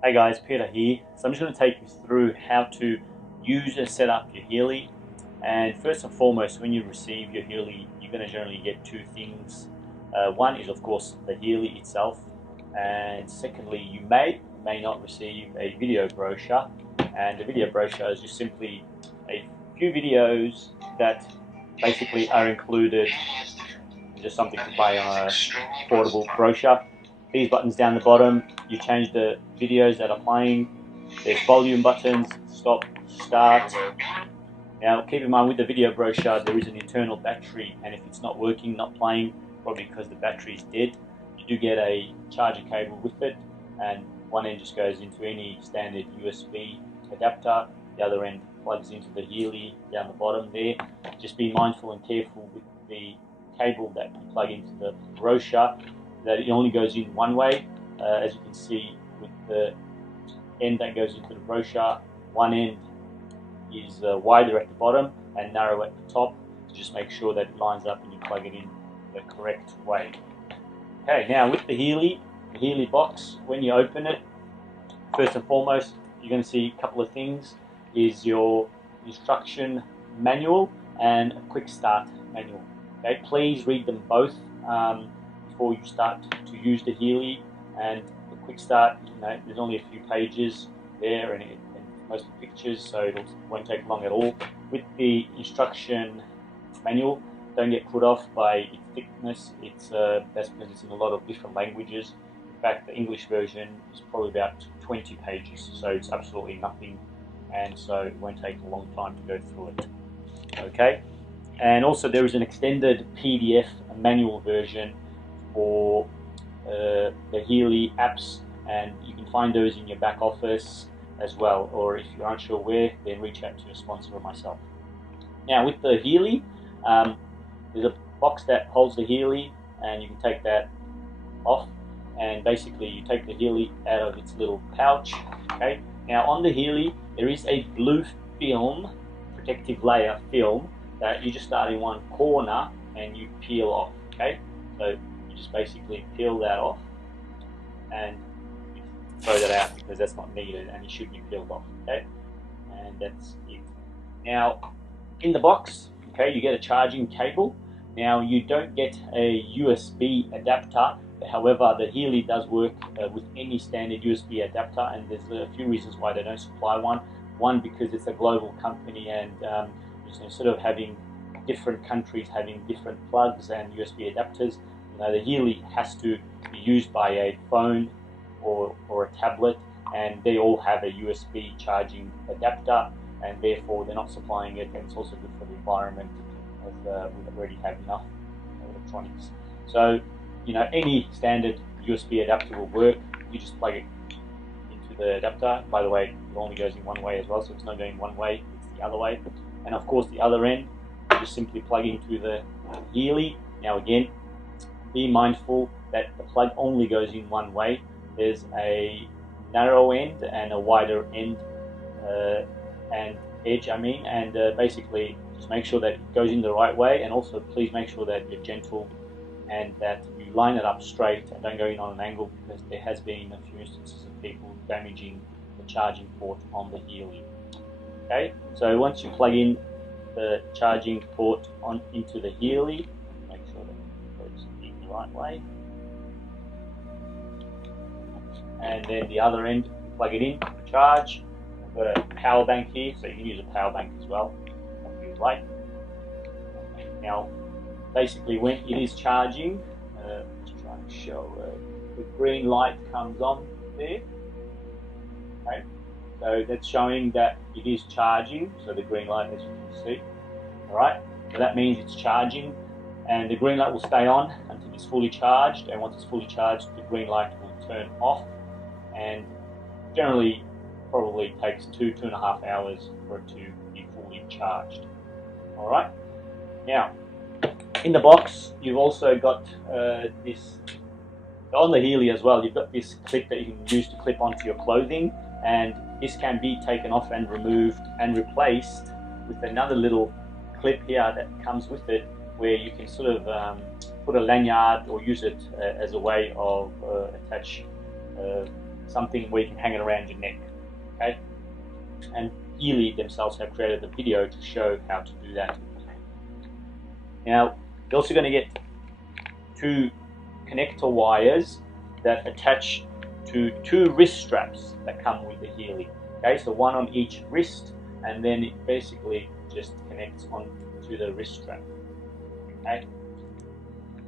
Hey guys, Peter here. So I'm just going to take you through how to use and set up your Healy. And first and foremost, when you receive your Healy, you're going to generally get two things. One is of course the Healy itself, and secondly, you may not receive a video brochure. And the video brochure is just simply a few videos that basically are included, just something to play on a portable brochure. These buttons down the bottom, you change the videos that are playing. There's volume buttons, stop, start. Now keep in mind with the video brochure there is an internal battery, and if it's not working, not playing, probably because the battery is dead, you do get a charger cable with it, and one end just goes into any standard USB adapter, the other end plugs into the Healy down the bottom there. Just be mindful and careful with the cable that you plug into the brochure, that it only goes in one way. As you can see with the end that goes into the brochure, one end is wider at the bottom and narrow at the top. So just make sure that it lines up and you plug it in the correct way. Okay, now with the Healy box, when you open it, first and foremost you're going to see a couple of things. Is your instruction manual and a quick start manual. Okay, please read them both before you start to use the Healy. And the quick start, there's only a few pages there, and mostly pictures, so it won't take long at all. With the instruction manual, don't get put off by its thickness. That's because it's in a lot of different languages. In fact, the English version is probably about 20 pages, so it's absolutely nothing, and so it won't take a long time to go through it. Okay, and also there is an extended PDF manual version for the Healy apps, and you can find those in your back office as well, or if you're unsure where, then reach out to a sponsor or myself. Now with the Healy, there's a box that holds the Healy, and you can take that off, and basically you take the Healy out of its little pouch. Okay, now on the Healy there is a blue film, protective layer film, that you just start in one corner and you peel off. Okay, so you just basically peel that off and you throw that out because that's not needed and it should be peeled off. Okay, and that's it. Now in the box, okay, you get a charging cable. Now you don't get a USB adapter, however the Healy does work with any standard USB adapter, and there's a few reasons why they don't supply one. One, because it's a global company, and instead of having different countries having different plugs and USB adapters, the Healy has to be used by a phone or a tablet, and they all have a USB charging adapter, and therefore they're not supplying it, and it's also good for the environment, as we already have enough electronics. So any standard USB adapter will work. You just plug it into the adapter. By the way, it only goes in one way as well, so it's not going one way, it's the other way. And of course the other end, you just simply plug into the Healy. Now again, be mindful that the plug only goes in one way. There's a narrow end and a wider end and edge, and basically just make sure that it goes in the right way, and also please make sure that you're gentle and that you line it up straight and don't go in on an angle, because there has been a few instances of people damaging the charging port on the Healy. Okay, so once you plug in the charging port into the Healy, make sure that it goes in the right way, and then the other end, plug it in, charge. I've got a power bank here, so you can use a power bank as well if you like. Now basically when it is charging, just trying to show, the green light comes on there. Okay, so that's showing that it is charging, so the green light, as you can see. Alright, so that means it's charging, and the green light will stay on until it's fully charged, and once it's fully charged the green light will turn off, and generally probably takes 2.5 hours for it to be fully charged. Alright, now in the box you've also got this, on the Healy as well, you've got this clip that you can use to clip onto your clothing, and this can be taken off and removed and replaced with another little clip here that comes with it, where you can sort of put a lanyard or use it as a way of attach something where you can hang it around your neck. Okay, and Healy themselves have created a video to show how to do that. Now you're also going to get 2 connector wires that attach to 2 wrist straps that come with the Healy. Okay, so one on each wrist, and then it basically just connects onto the wrist strap. Okay,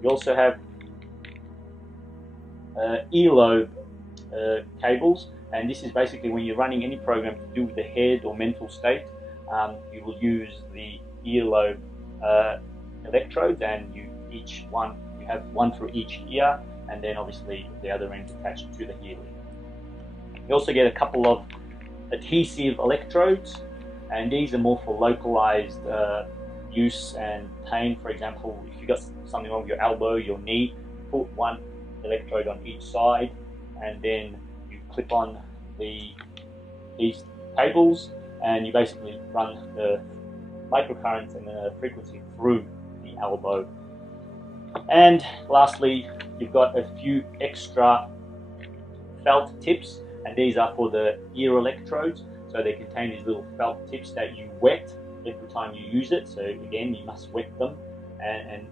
you also have earlobe cables, and this is basically when you're running any program to do with the head or mental state. You will use the earlobe electrodes, and you have one through each ear, and then obviously the other end attached to the Healy. You also get a couple of adhesive electrodes, and these are more for localized use and pain. For example, if you've got something wrong with your elbow, your knee, put one electrode on each side, and then you clip on these cables, and you basically run the microcurrents and the frequency through the elbow. And lastly, you've got a few extra felt tips, and these are for the ear electrodes. So they contain these little felt tips that you wet every time you use it. So again, you must wet them, and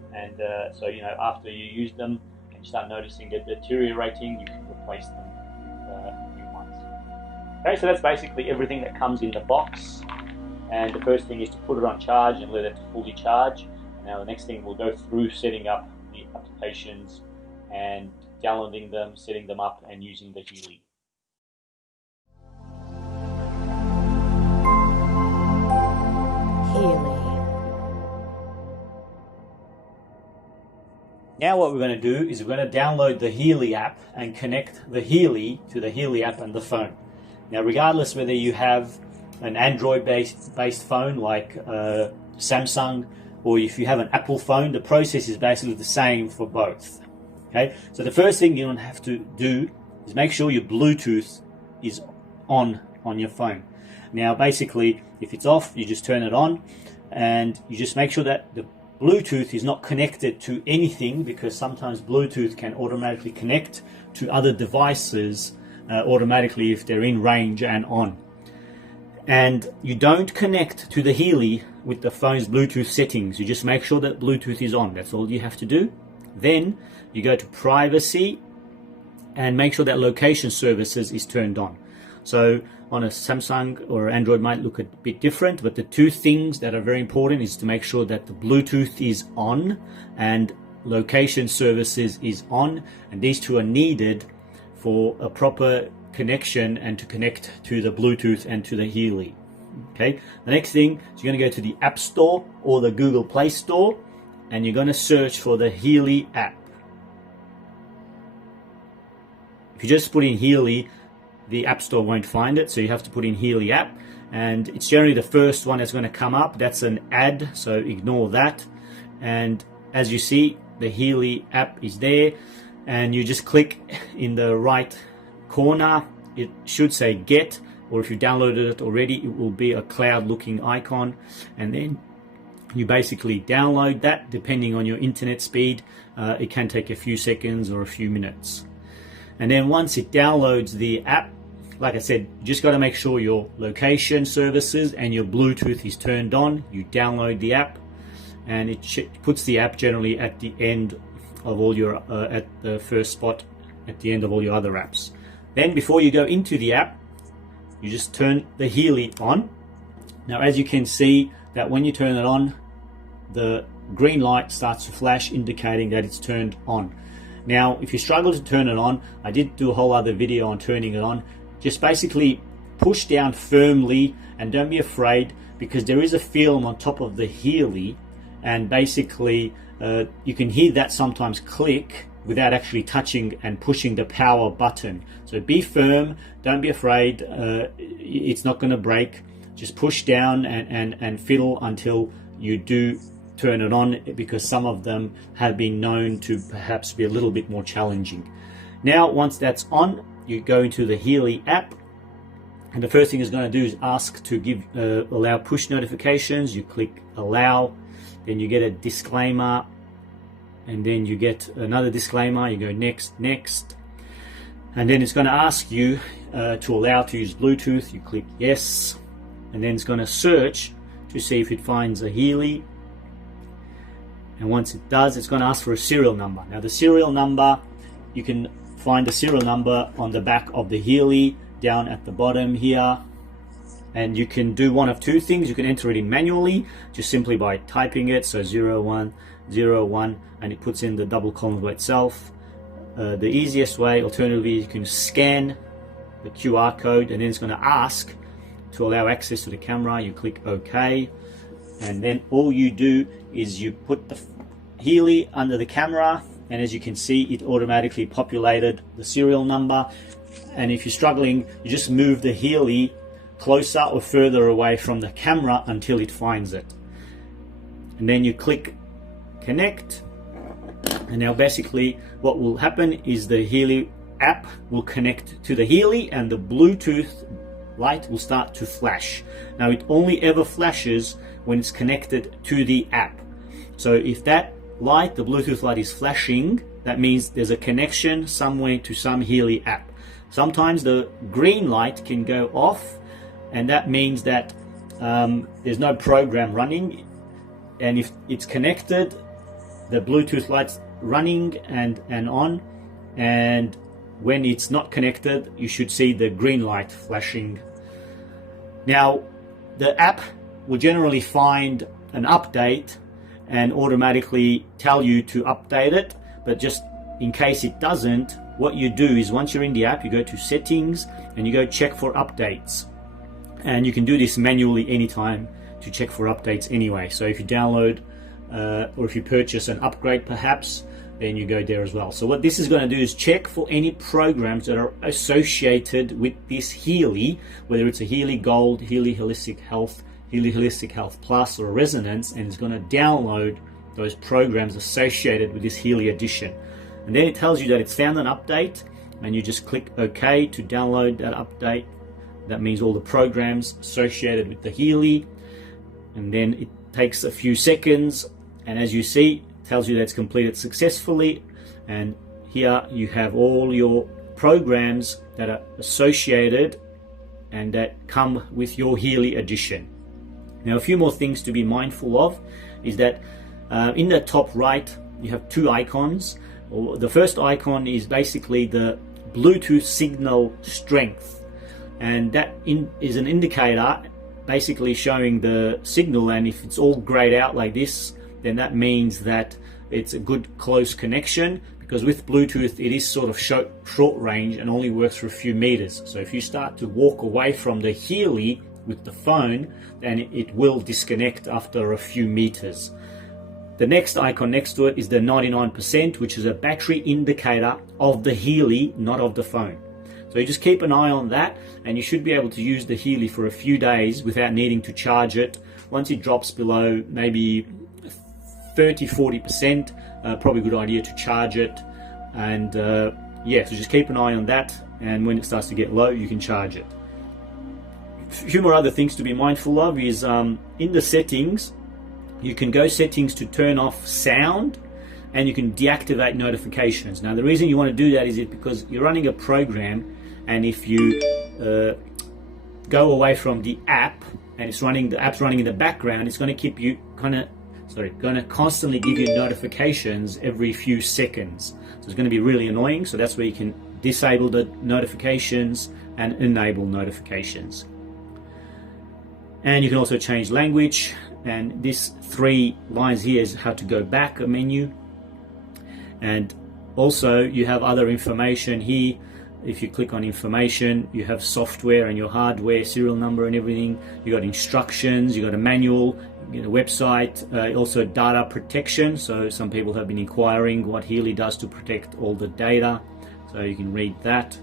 so after you use them and you start noticing it deteriorating, you can replace them with new ones. Okay, so that's basically everything that comes in the box. And the first thing is to put it on charge and let it fully charge. Now the next thing, we'll go through setting up the applications and downloading them, setting them up, and using the Healy. Now what we're going to do is we're going to download the Healy app and connect the Healy to the Healy app on the phone. Now regardless whether you have an Android based phone like Samsung, or if you have an Apple phone, the process is basically the same for both. Okay, so the first thing you don't have to do is make sure your Bluetooth is on your phone. Now basically, if it's off, you just turn it on, and you just make sure that the Bluetooth is not connected to anything, because sometimes Bluetooth can automatically connect to other devices automatically if they're in range and on. And you don't connect to the Healy with the phone's Bluetooth settings. You just make sure that Bluetooth is on. That's all you have to do. Then you go to privacy and make sure that location services is turned on. So on a Samsung or Android might look a bit different, but the 2 things that are very important is to make sure that the Bluetooth is on and location services is on, and these 2 are needed for a proper connection and to connect to the Bluetooth and to the Healy. Okay, the next thing is you're going to go to the App Store or the Google Play Store, and you're going to search for the Healy app. If you just put in Healy, the App Store won't find it, so you have to put in Healy app, and it's generally the first one that's going to come up. That's an ad, so ignore that. And as you see, the Healy app is there, and you just click in the right corner. It should say get, or if you downloaded it already, it will be a cloud looking icon, and then you basically download that. Depending on your internet speed, it can take a few seconds or a few minutes. And then once it downloads the app, like I said, you just got to make sure your location services and your Bluetooth is turned on. You download the app, and it puts the app generally at the end of all your at the first spot at the end of all your other apps. Then before you go into the app, you just turn the Healy on. Now as you can see, that when you turn it on, the green light starts to flash, indicating that it's turned on. Now if you struggle to turn it on, I did do a whole other video on turning it on. Just basically push down firmly, and don't be afraid, because there is a film on top of the Healy, and basically you can hear that sometimes click without actually touching and pushing the power button. So be firm, don't be afraid, it's not going to break. Just push down and fiddle until you do turn it on, because some of them have been known to perhaps be a little bit more challenging. Now once that's on, you go into the Healy app, and the first thing it's going to do is ask to give allow push notifications. You click allow, then you get a disclaimer, and then you get another disclaimer. You go next, next, And then it's going to ask you to allow to use Bluetooth. You click yes, and then it's going to search to see if it finds a Healy. And once it does, it's going to ask for a serial number. Now the serial number, you can find the serial number on the back of the Healy down at the bottom here. And you can do one of two things. You can enter it in manually, just simply by typing it, so 0101, and it puts in the double column by itself. The easiest way, alternatively, you can scan the QR code, and then it's going to ask to allow access to the camera. You click OK, and then all you do is you put the Healy under the camera, and as you can see, it automatically populated the serial number. And if you're struggling, you just move the Healy closer or further away from the camera until it finds it. And then you click connect, and now basically what will happen is the Healy app will connect to the Healy, and the Bluetooth light will start to flash. Now it only ever flashes when it's connected to the app. So if that light, the Bluetooth light, is flashing, that means there's a connection somewhere to some Healy app. Sometimes the green light can go off, and that means that there's no program running. And if it's connected, the Bluetooth light's running and on, and when it's not connected, you should see the green light flashing. Now the app will generally find an update and automatically tell you to update it, but just in case it doesn't, what you do is once you're in the app, you go to settings and you go check for updates. And you can do this manually anytime to check for updates anyway. So if you download or if you purchase an upgrade perhaps, then you go there as well. So what this is going to do is check for any programs that are associated with this Healy, whether it's a Healy Gold, Healy Holistic Health, Healy Holistic Health Plus, or Resonance, and it's going to download those programs associated with this Healy edition. And then it tells you that it's found an update, and you just click OK to download that update. That means all the programs associated with the Healy, and then it takes a few seconds, and as you see, it tells you that it's completed successfully. And here you have all your programs that are associated and that come with your Healy edition. Now a few more things to be mindful of is that in the top right you have two icons. The first icon is basically the Bluetooth signal strength, and that is an indicator basically showing the signal, and if it's all grayed out like this, then that means that it's a good close connection, because with Bluetooth it is sort of short range and only works for a few meters. So if you start to walk away from the Healy with the phone, then it will disconnect after a few meters. The next icon next to it is the 99%, which is a battery indicator of the Healy, not of the phone. So you just keep an eye on that, and you should be able to use the Healy for a few days without needing to charge it. Once it drops below maybe 30-40%, probably a good idea to charge it. And yeah, so just keep an eye on that, and when it starts to get low, you can charge it. A few more other things to be mindful of is in the settings, you can go settings to turn off sound, and you can deactivate notifications. Now the reason you want to do that is because you're running a program, and if you go away from the app and the app's running in the background, it's going to keep you going to constantly give you notifications every few seconds. So it's going to be really annoying. So that's where you can disable the notifications and enable notifications. And you can also change language, and this 3 lines here is how to go back a menu. And also you have other information here. If you click on information, you have software and your hardware, serial number and everything. You got instructions, you got a manual, you get a website, also data protection. So some people have been inquiring what Healy does to protect all the data, so you can read that.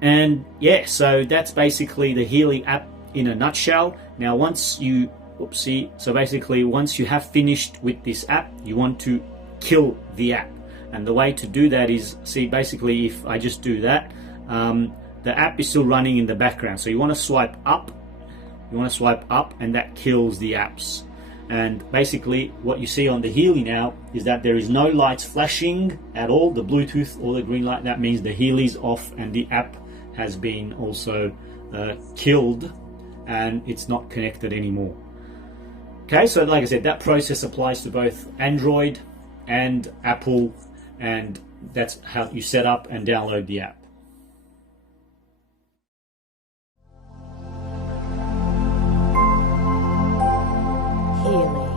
And yeah, so that's basically the Healy app in a nutshell. Now once you so basically once you have finished with this app, you want to kill the app. And the way to do that is, basically if I just do that, the app is still running in the background. So you want to swipe up, and that kills the apps. And basically what you see on the Healy now is that there is no lights flashing at all, the Bluetooth or the green light. That means the Healy's off and the app has been also killed and it's not connected anymore. Okay, so like I said, that process applies to both Android and Apple, and that's how you set up and download the app. Healy.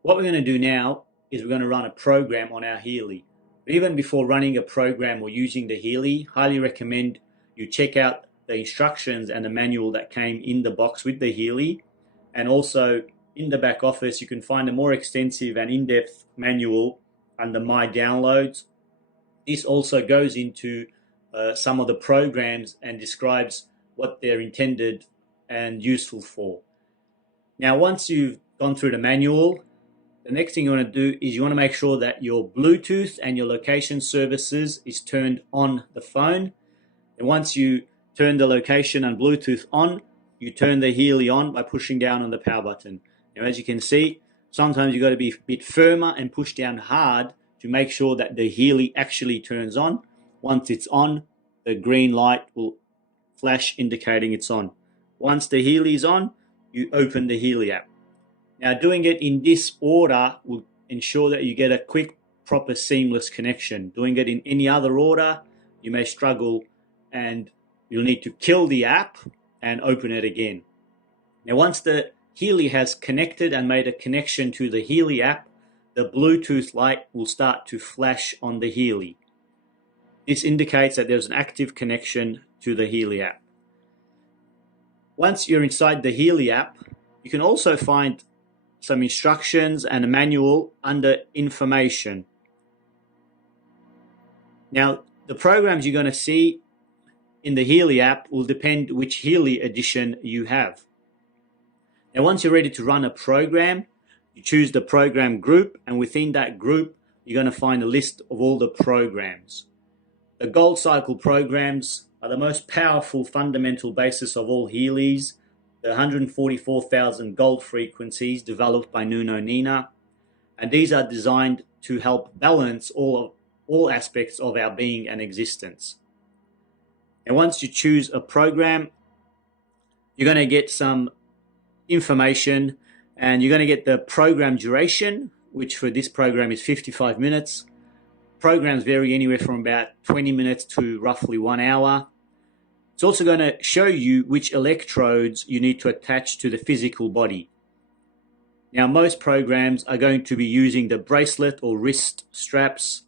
What we're going to do now is we're going to run a program on our Healy. But even before running a program or using the Healy, highly recommend you check out the instructions and the manual that came in the box with the Healy. And also in the back office, you can find a more extensive and in-depth manual under My Downloads. This also goes into some of the programs and describes what they're intended and useful for. Now, once you've gone through the manual, the next thing you want to do is you want to make sure that your Bluetooth and your location services is turned on the phone. And once you turn the location and Bluetooth on, you turn the Healy on by pushing down on the power button. Now, as you can see, sometimes you've got to be a bit firmer and push down hard to make sure that the Healy actually turns on. Once it's on, the green light will flash indicating it's on. Once the Healy is on, you open the Healy app. Now, doing it in this order will ensure that you get a quick, proper, seamless connection. Doing it in any other order, you may struggle and you'll need to kill the app and open it again. Now, once the Healy has connected and made a connection to the Healy app, the Bluetooth light will start to flash on the Healy. This indicates that there's an active connection to the Healy app. Once you're inside the Healy app, you can also find some instructions and a manual under Information. Now, the programs you're going to see in the Healy app will depend which Healy edition you have. Now, once you're ready to run a program, you choose the program group, and within that group, you're going to find a list of all the programs. The Gold Cycle programs are the most powerful fundamental basis of all Healys, the 144,000 gold frequencies developed by Nuno Nina, and these are designed to help balance all aspects of our being and existence. And once you choose a program, you're going to get some information, and you're going to get the program duration, which for this program is 55 minutes. Programs vary anywhere from about 20 minutes to roughly 1 hour. It's also going to show you which electrodes you need to attach to the physical body. Now, most programs are going to be using the bracelet or wrist straps.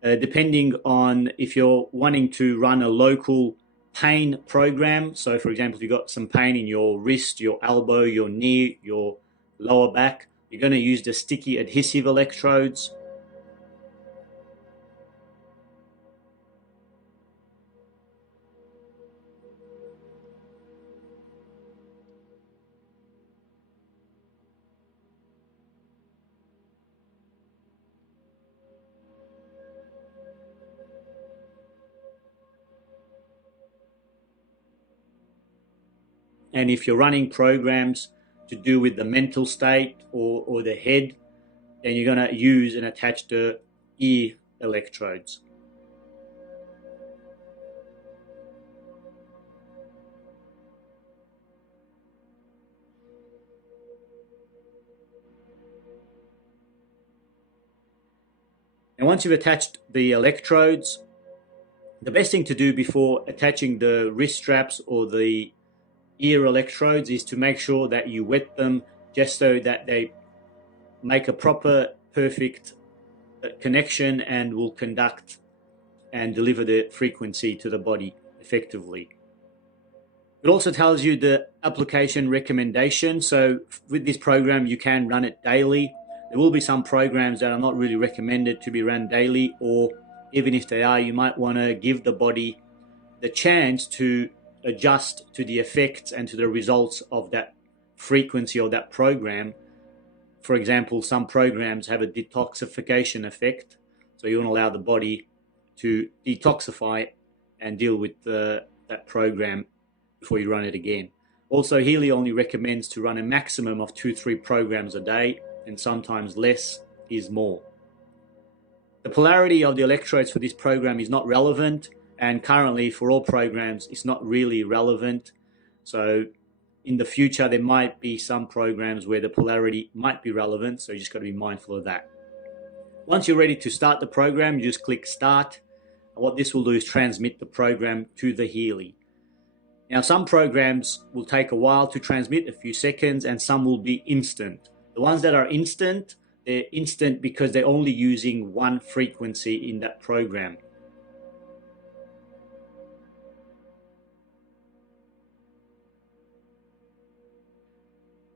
Depending on if you're wanting to run a local pain program. So, for example, if you've got some pain in your wrist, your elbow, your knee, your lower back, you're going to use the sticky adhesive electrodes. And if you're running programs to do with the mental state or the head, then you're going to use and attach the ear electrodes. And once you've attached the electrodes, the best thing to do before attaching the wrist straps or the ear electrodes is to make sure that you wet them just so that they make a proper, perfect connection and will conduct and deliver the frequency to the body effectively. It also tells you the application recommendation. So with this program, you can run it daily. There will be some programs that are not really recommended to be run daily, or even if they are, you might want to give the body the chance to adjust to the effects and to the results of that frequency or that program. For example, some programs have a detoxification effect, so you want to allow the body to detoxify and deal with that program before you run it again. Also, Healy only recommends to run a maximum of 2-3 programs a day, and sometimes less is more. The polarity of the electrodes for this program is not relevant, and currently for all programs it's not really relevant. So in the future there might be some programs where the polarity might be relevant, so you just got to be mindful of that. Once you're ready to start the program, you just click start, and what this will do is transmit the program to the Healy. Now some programs will take a while to transmit, a few seconds, and some will be instant. The ones that are instant, they're instant because they're only using one frequency in that program.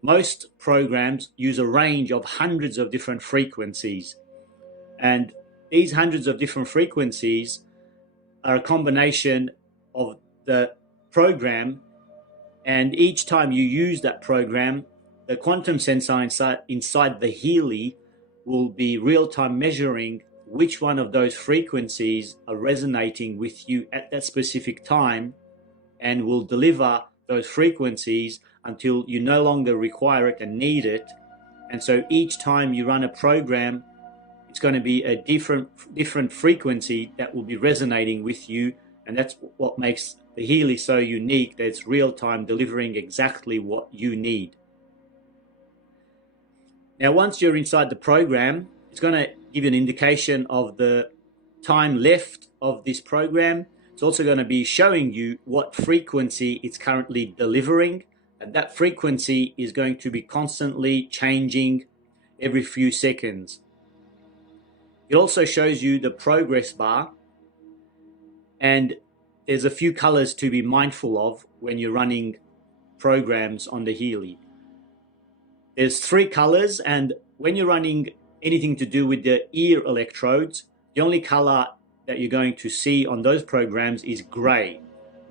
Most programs use a range of hundreds of different frequencies, and these hundreds of different frequencies are a combination of the program, and each time you use that program, the quantum sensor inside the Healy will be real-time measuring which one of those frequencies are resonating with you at that specific time, and will deliver those frequencies until you no longer require it and need it. And so each time you run a program, it's going to be a different frequency that will be resonating with you, and that's what makes the Healy so unique, that it's real-time delivering exactly what you need. Now once you're inside the program, it's going to give you an indication of the time left of this program. It's also going to be showing you what frequency it's currently delivering, and that frequency is going to be constantly changing every few seconds. It also shows you the progress bar, and there's a few colors to be mindful of when you're running programs on the Healy. There's 3 colors, and when you're running anything to do with the ear electrodes, the only color that you're going to see on those programs is gray.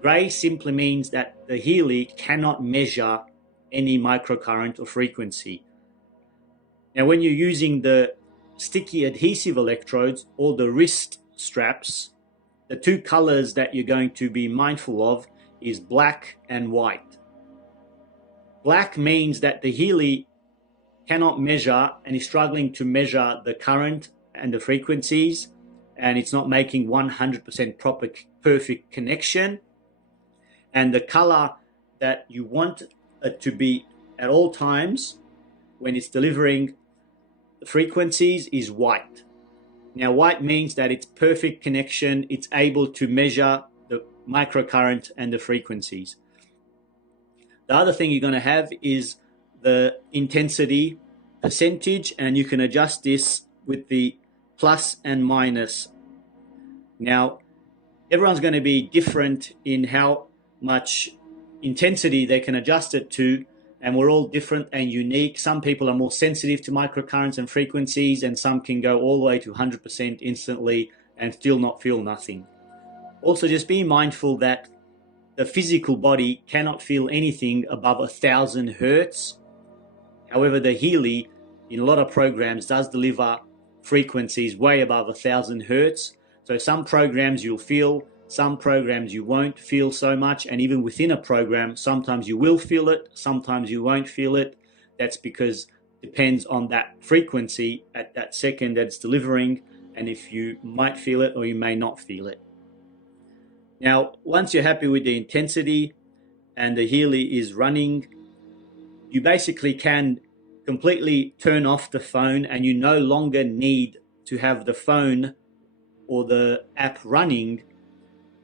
Gray simply means that the Healy cannot measure any microcurrent or frequency. Now when you're using the sticky adhesive electrodes or the wrist straps, the 2 colors that you're going to be mindful of is black and white. Black means that the Healy cannot measure and is struggling to measure the current and the frequencies, and it's not making 100% proper perfect connection. And the color that you want it to be at all times when it's delivering the frequencies is white. Now white means that it's perfect connection, it's able to measure the microcurrent and the frequencies. The other thing you're going to have is the intensity percentage, and you can adjust this with the plus and minus. Now everyone's going to be different in how much intensity they can adjust it to, and we're all different and unique. Some people are more sensitive to microcurrents and frequencies, and some can go all the way to 100% instantly and still not feel nothing. Also, just be mindful that the physical body cannot feel anything above 1,000 hertz. However, the Healy in a lot of programs does deliver frequencies way above 1,000 hertz. So some programs you'll feel, some programs you won't feel so much, and even within a program, sometimes you will feel it, sometimes you won't feel it. That's because it depends on that frequency at that second that it's delivering, and if you might feel it or you may not feel it. Now, once you're happy with the intensity and the Healy is running, you basically can completely turn off the phone, and you no longer need to have the phone or the app running,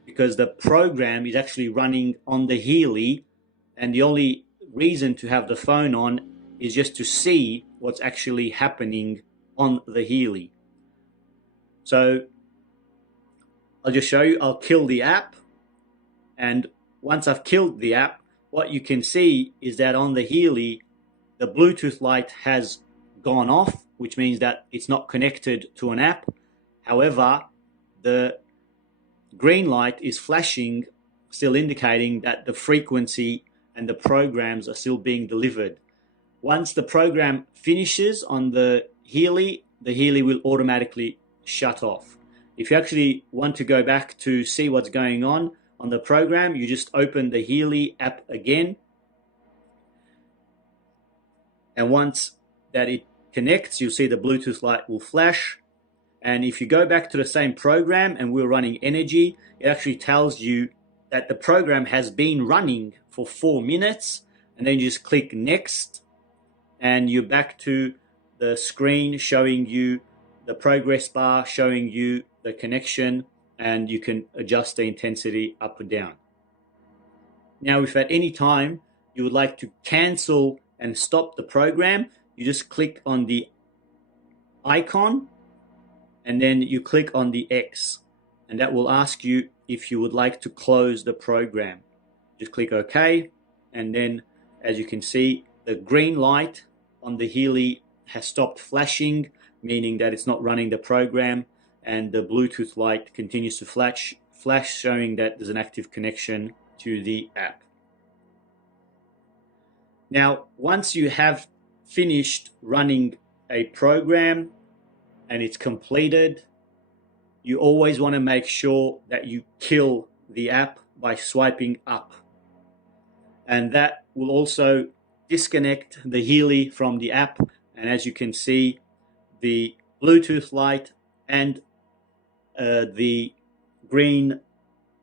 because the program is actually running on the Healy, and the only reason to have the phone on is just to see what's actually happening on the healy. So I'll just show you. I'll kill the app, and once I've killed the app, what you can see is that on the healy, the Bluetooth light has gone off, which means that it's not connected to an app. However, the green light is flashing, still indicating that the frequency and the programs are still being delivered. Once the program finishes on the healy will automatically shut off. If you actually want to go back to see what's going on the program, you just open the Healy app again. And once that it connects, you'll see the Bluetooth light will flash. And if you go back to the same program and we're running energy, it actually tells you that the program has been running for 4 minutes. And then you just click next, and you're back to the screen showing you the progress bar, showing you the connection, and you can adjust the intensity up or down. Now, if at any time you would like to cancel and stop the program, you just click on the icon and then you click on the X, and that will ask you if you would like to close the program. Just click OK, and then as you can see, the green light on the Healy has stopped flashing, meaning that it's not running the program, and the Bluetooth light continues to flash, showing that there's an active connection to the app. Now, once you have finished running a program and it's completed, you always want to make sure that you kill the app by swiping up. And that will also disconnect the Healy from the app. And as you can see, the Bluetooth light and the green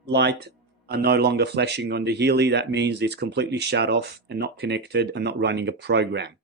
light are no longer flashing on the Healy. That means it's completely shut off and not connected and not running a program.